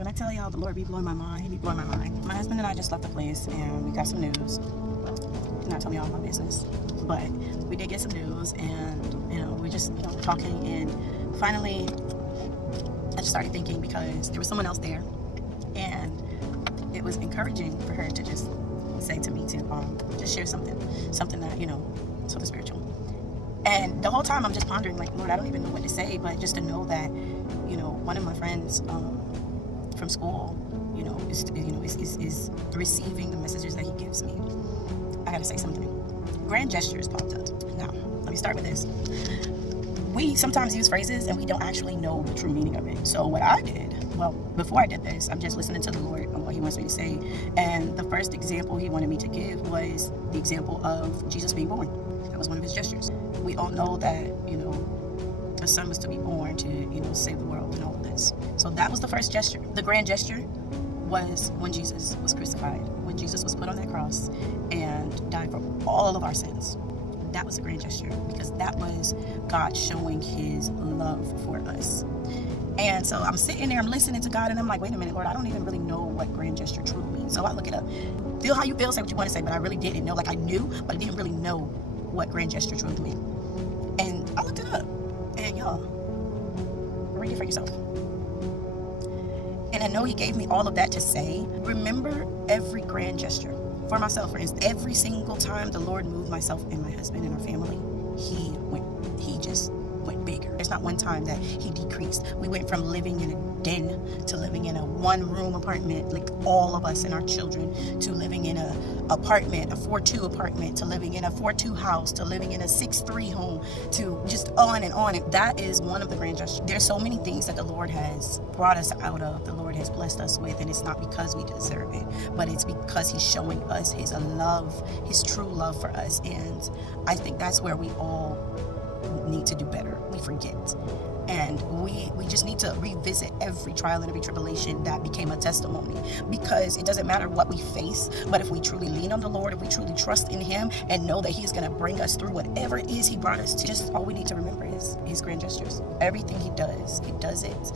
When I tell y'all the Lord be blowing my mind, he be blowing my mind. My husband and I just left the place and we got some news. Did not tell me all my business, but we did get some news, and we just talking, and finally I just started thinking, because there was someone else there, and it was encouraging for her to just say to me to just share something that something spiritual. And the whole time I'm just pondering, like, Lord, I don't even know what to say, but just to know that one of my friends from school is receiving the messages that he gives me. I gotta say something. Grand gestures popped up. Now let me start with this. We sometimes use phrases and we don't actually know the true meaning of it. So what I did, before I did this, I'm just listening to the Lord on what he wants me to say. And the first example he wanted me to give was the example of Jesus being born. That was one of his gestures. We all know that, the son was to be born to, save the world and all of this. So that was the first gesture. The grand gesture was when Jesus was crucified, when Jesus was put on that cross and died for all of our sins. That was a grand gesture, because that was God showing his love for us. And so I'm sitting there, I'm listening to God, and I'm like, wait a minute, Lord, I don't even really know what grand gesture truly means. So I look it up. Feel how you feel, say what you want to say, but I really didn't know. Like, I knew, but I didn't really know what grand gesture truly meant. And I looked it up. And y'all, read it for yourself. And I know he gave me all of that to say. Remember every grand gesture. For myself, for instance, every single time the Lord moved myself and my husband and our family, he just went bigger. There's not one time that he decreased. We went from living in a den to living in a one-room apartment, like all of us and our children, to living in a 4-2 apartment, to living in a 4-2 house, to living in a 6-3 home, to just on and on. And that is one of the grand gestures. There's so many things that the Lord has brought us out of, the Lord has blessed us with, and it's not because we deserve it, but it's because he's showing us his love, his true love for us. And I think that's where we all need to do better. We forget, and we just need to revisit every trial and every tribulation that became a testimony, because it doesn't matter what we face, but if we truly lean on the Lord, if we truly trust in him and know that he's going to bring us through whatever it is he brought us to, just all we need to remember is his grand gestures. Everything he does it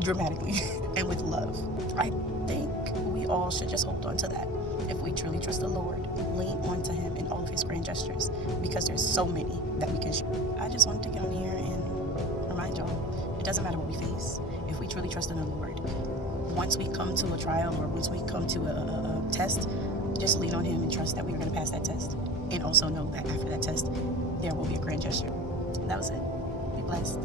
dramatically and with love. I think we all should just hold on to that. If we truly trust the Lord, lean on to him in all of his grand gestures, because there's so many that we can show. I just wanted to get on here and remind y'all, it doesn't matter what we face. If we truly trust in the Lord, once we come to a trial or once we come to a test, just lean on him and trust that we're going to pass that test. And also know that after that test, there will be a grand gesture. That was it. Be blessed.